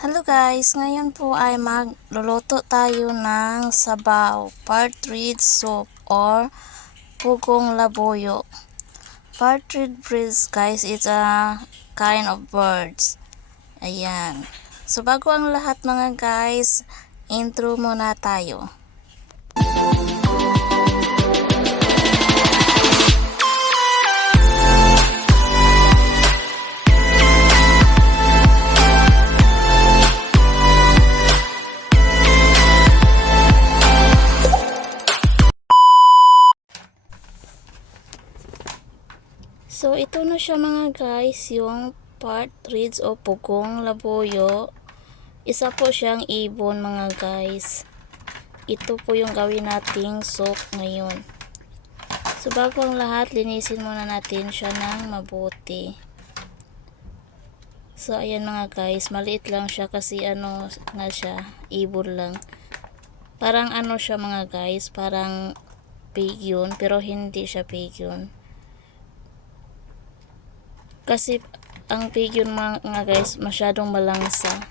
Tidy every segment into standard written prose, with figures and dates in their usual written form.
Hello guys, ngayon po ay magluluto tayo ng sabaw, partridge soup or pugong labuyo. Partridge guys, it's a kind of birds. Ayan. So bago ang lahat mga guys, intro muna tayo. So ito na siya mga guys, yung partridge o pugong labuyo. Isa po siyang ibon mga guys. Ito po yung gawin nating soup ngayon. So bago ang lahat, linisin muna natin siya ng mabuti. So ayan mga guys, maliit lang siya kasi ano nga siya, ibon lang. Parang ano siya mga guys, parang pig yun, pero hindi siya pig yun. Kasi ang pig yun mga guys, masyadong malangsa.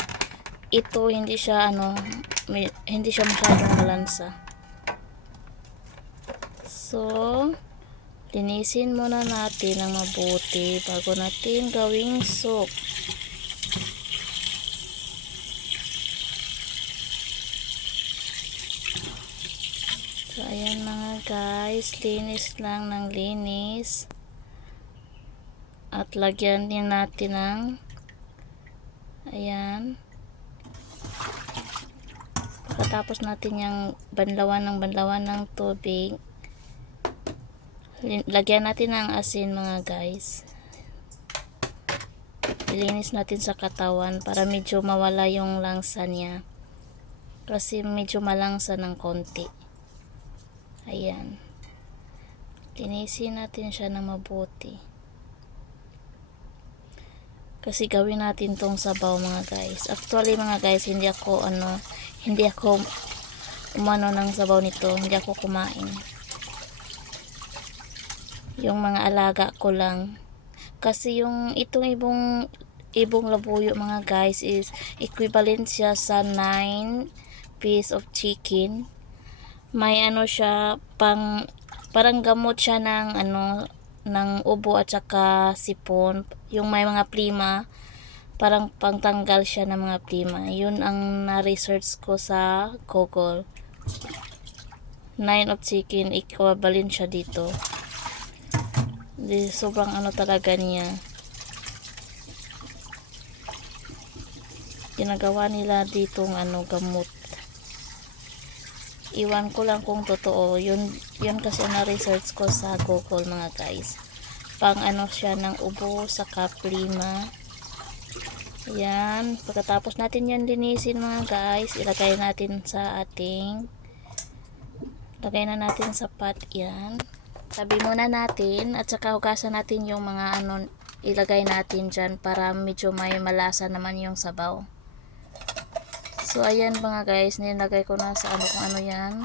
Ito hindi siya hindi siya masyadong malansa. So linisin muna natin ng mabuti bago natin gawing soup. So ayan mga guys, linis lang ng linis. At lagyan din natin ng ayan. Pagkatapos natin yung banlawan ng tubig, lagyan natin ng asin mga guys. Ilinis natin sa katawan para medyo mawala yung langsa niya. Kasi medyo malangsa ng konti. Ayan. Linisin natin siya na mabuti. Kasi gawin natin tong sabaw mga guys. Actually mga guys, hindi ako umano ng sabaw nito. Hindi ako kumain. Yung mga alaga ko lang. Kasi yung itong ibong labuyo mga guys is equivalent siya sa 9 piece of chicken. May ano siya parang gamot siya ng ubo at saka sipon. Yung may mga plima, parang pangtanggal siya ng mga plima. Yun ang na-research ko sa Google. 9 of chicken equivalent siya dito. Sobrang ano talaga niya. Ginagawa nila ditong gamot. Iwan ko lang kung totoo. Yun kasi na-research ko sa Google mga guys. Pang siya ng ubo sa kaplima. Ayan. Pagkatapos natin yan linisin mga guys, lagay na natin sa pot yan. Tabi muna natin at saka hugasan natin yung mga ilagay natin dyan para medyo may malasa naman yung sabaw. So ayan mga guys, nilagay ko na sa kung ano yan.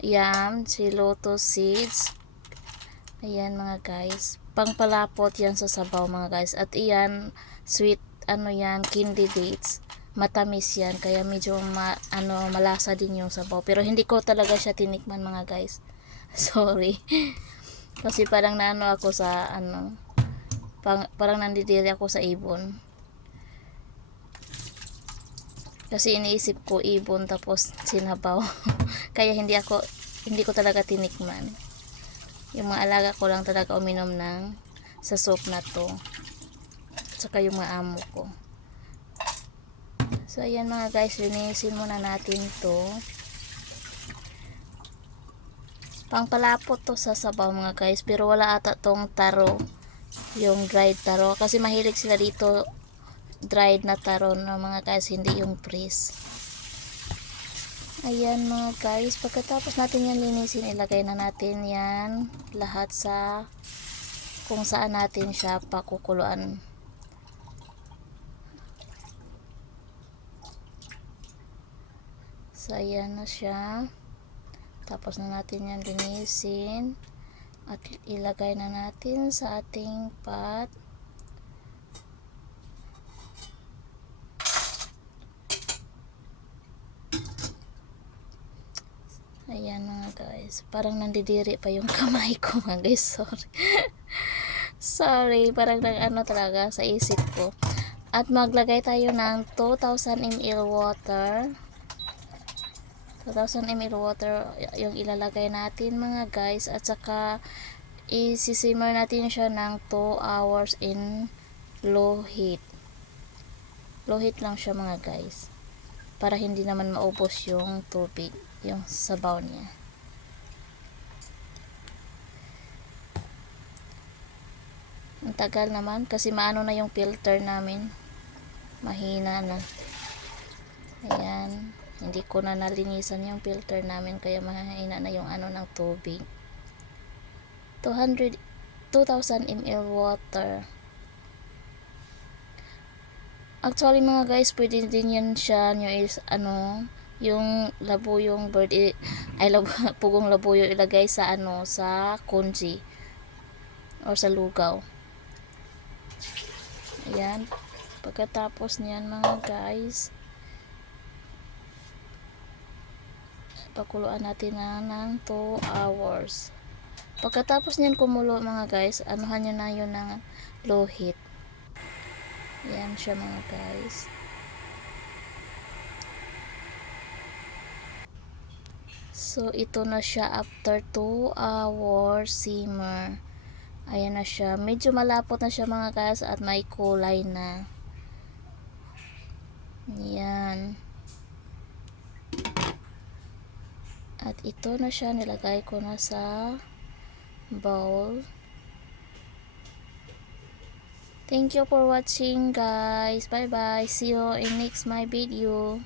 Yan, si lotus seeds. Ayan mga guys, pangpalapot yan sa sabaw mga guys. At iyan, sweet yan, candy dates. Matamis yan, kaya medyo malasa din yung sabaw. Pero hindi ko talaga siya tinikman mga guys. Sorry. Kasi parang ako sa parang nandidiri ako sa ibon. Kasi iniisip ko ibon tapos sinabaw. Kaya hindi ko talaga tinikman. Yung mga alaga ko lang talaga uminom sa soup na to. At saka yung mga amo ko. So ayan mga guys, linisin muna natin to. Pangpalapot to sa sabaw mga guys, pero wala ata tong taro, yung dried taro, kasi mahilig sila dito dried na taro na mga guys, hindi yung freeze. Ayan mga guys, pagkatapos natin yan linisin, ilagay na natin yan lahat sa kung saan natin siya pakukuluan. So ayan na siya. Tapos na natin yan linisin at ilagay na natin sa ating pot. Ayan mga guys. Parang nandidiri pa yung kamay ko mga guys. Sorry. Sorry. Parang nag talaga sa isip ko. At maglagay tayo ng 2000 ml water. 2000 ml water yung ilalagay natin mga guys. At saka isisimmer natin siya ng 2 hours in low heat. Low heat lang siya mga guys. Para hindi naman maubos yung tubig. Yung sabaw niya. Ang tagal naman kasi maano na yung filter namin. Mahina na. Ayan. Hindi ko na nalinisan yung filter namin kaya mahina na yung ano ng tubig. 2000 ml water. Actually mga guys, pwede din yan siya nyo is ano, yung labuyong pugong labuyo ilagay sa ano, sa congee or sa lugaw. Ayan. Pagkatapos niyan mga guys, pakuluan natin ng 2 hours. Pagkatapos niyan kumulo mga guys, anuhan nyo na yun ng low heat. Yan siya mga guys. So ito na siya after 2 hours simmer. Ayan na siya. Medyo malapot na siya mga guys at may kulay na. Yan. At ito na siya. Nilagay ko na sa bowl. Thank you for watching guys. Bye bye. See you in next my video.